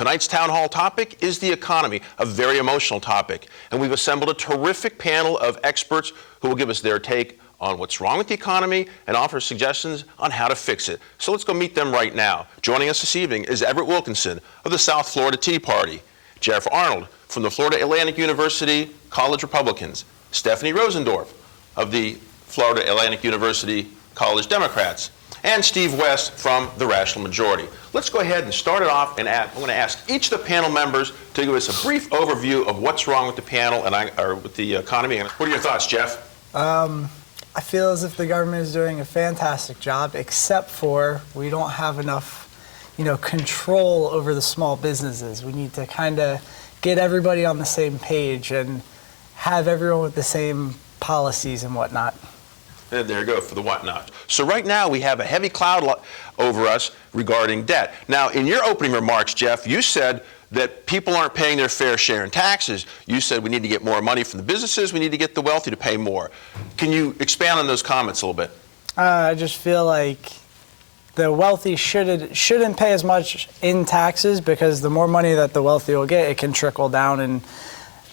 Tonight's town hall topic is the economy, a very emotional topic. And we've assembled a terrific panel of experts who will give us their take on what's wrong with the economy and offer suggestions on how to fix it. So let's go meet them right now. Joining us this evening is Everett Wilkinson of the South Florida Tea Party, Jeff Arnold from the Florida Atlantic University College Republicans, Stephanie Rosendorf of the Florida Atlantic University College Democrats, and Steve West from the Rational Majority. Let's go ahead and start it off, and I'm going to ask each of the panel members to give us a brief overview of what's wrong with the panel or with the economy. What are your thoughts, Jeff? I feel as if the government is doing a fantastic job, except for we don't have enough, control over the small businesses. We need to kind of get everybody on the same page and have everyone with the same policies and whatnot. And there you go, for the whatnot. So right now we have a heavy cloud over us regarding debt. Now, in your opening remarks, Jeff, you said that people aren't paying their fair share in taxes. You said we need to get more money from the businesses, we need to get the wealthy to pay more. Can you expand on those comments a little bit? I just feel like the wealthy shouldn't pay as much in taxes, because the more money that the wealthy will get, it can trickle down and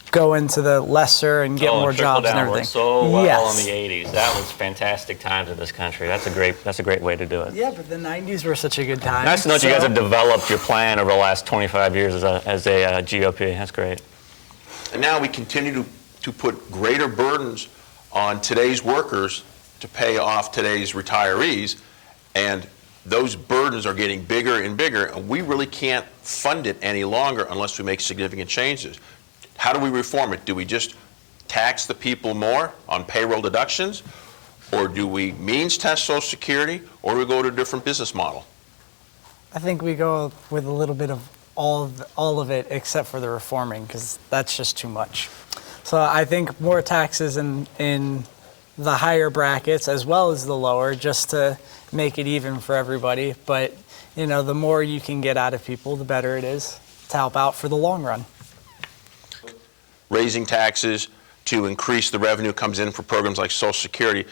go into the lesser and get more jobs and everything. So well in the 80s. That was fantastic times in this country. That's a great way to do it. Yeah, but the 90s were such a good time. Nice to know that you guys have developed your plan over the last 25 years as a GOP. That's great. And now we continue to put greater burdens on today's workers to pay off today's retirees, and those burdens are getting bigger and bigger, and we really can't fund it any longer unless we make significant changes. How do we reform it? Do we just tax the people more on payroll deductions? Or do we means test Social Security? Or do we go to a different business model? I think we go with a little bit of all of it except for the reforming, because that's just too much. So I think more taxes in the higher brackets as well as the lower, just to make it even for everybody. But, the more you can get out of people, the better it is to help out for the long run. Raising taxes to increase the revenue comes in for programs like Social Security,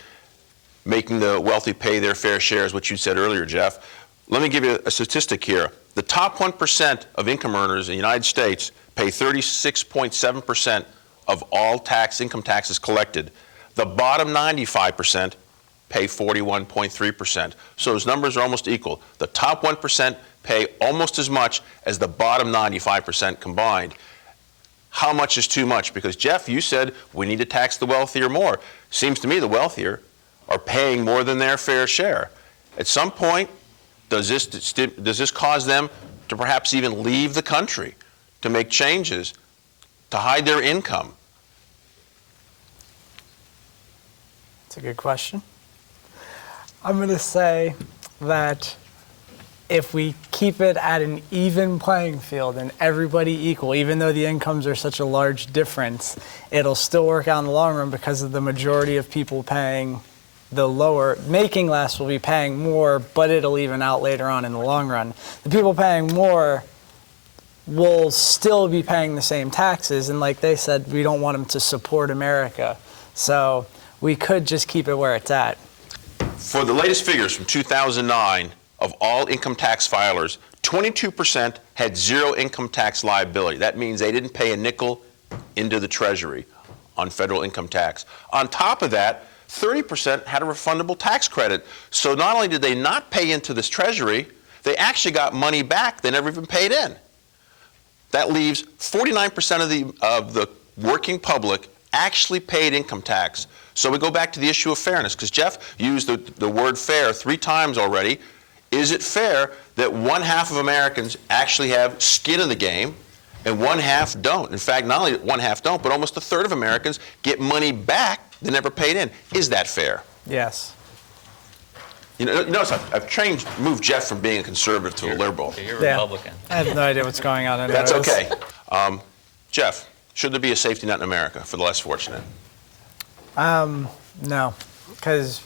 making the wealthy pay their fair share is what you said earlier, Jeff. Let me give you a statistic here. The top 1% of income earners in the United States pay 36.7% of all income taxes collected. The bottom 95% pay 41.3%. So those numbers are almost equal. The top 1% pay almost as much as the bottom 95% combined. How much is too much? Because, Jeff, you said we need to tax the wealthier more. Seems to me the wealthier are paying more than their fair share. At some point, does this cause them to perhaps even leave the country, to make changes, to hide their income? That's a good question. I'm going to say that if we keep it at an even playing field and everybody equal, even though the incomes are such a large difference, it'll still work out in the long run, because of the majority of people paying the lower, making less will be paying more, but it'll even out later on in the long run. The people paying more will still be paying the same taxes, and like they said, we don't want them to support America. So we could just keep it where it's at. For the latest figures from 2009, of all income tax filers, 22% had zero income tax liability. That means they didn't pay a nickel into the Treasury on federal income tax. On top of that, 30% had a refundable tax credit. So not only did they not pay into this Treasury, they actually got money back they never even paid in. That leaves 49% of the working public actually paid income tax. So we go back to the issue of fairness, because Jeff used the word fair 3 times already. Is it fair that 1/2 of Americans actually have skin in the game and 1/2 don't? In fact, not only 1/2 don't, but almost 1/3 of Americans get money back they never paid in. Is that fair? Yes. Notice I've moved Jeff from being a conservative to a liberal. So you're Republican. I have no idea what's going on. That's okay. Jeff, should there be a safety net in America for the less fortunate? No, because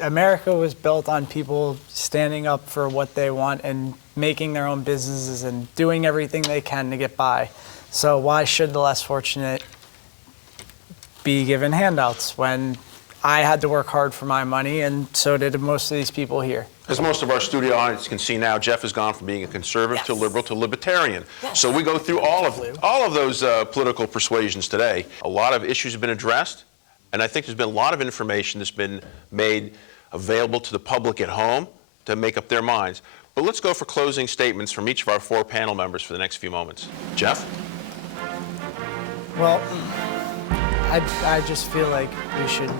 America was built on people standing up for what they want and making their own businesses and doing everything they can to get by. So why should the less fortunate be given handouts when I had to work hard for my money, and so did most of these people here. As most of our studio audience can see now, Jeff has gone from being a conservative to liberal to libertarian. So we go through all of those political persuasions today. A lot of issues have been addressed, and I think there's been a lot of information that's been made available to the public at home to make up their minds. But let's go for closing statements from each of our 4 panel members for the next few moments. Jeff? Well, I just feel like we should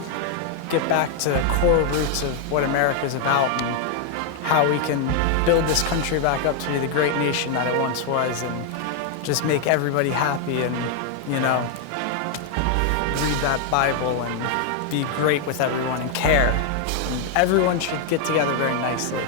get back to the core roots of what America's about and how we can build this country back up to be the great nation that it once was, and just make everybody happy and, you know, read that Bible and be great with everyone and care. And everyone should get together very nicely.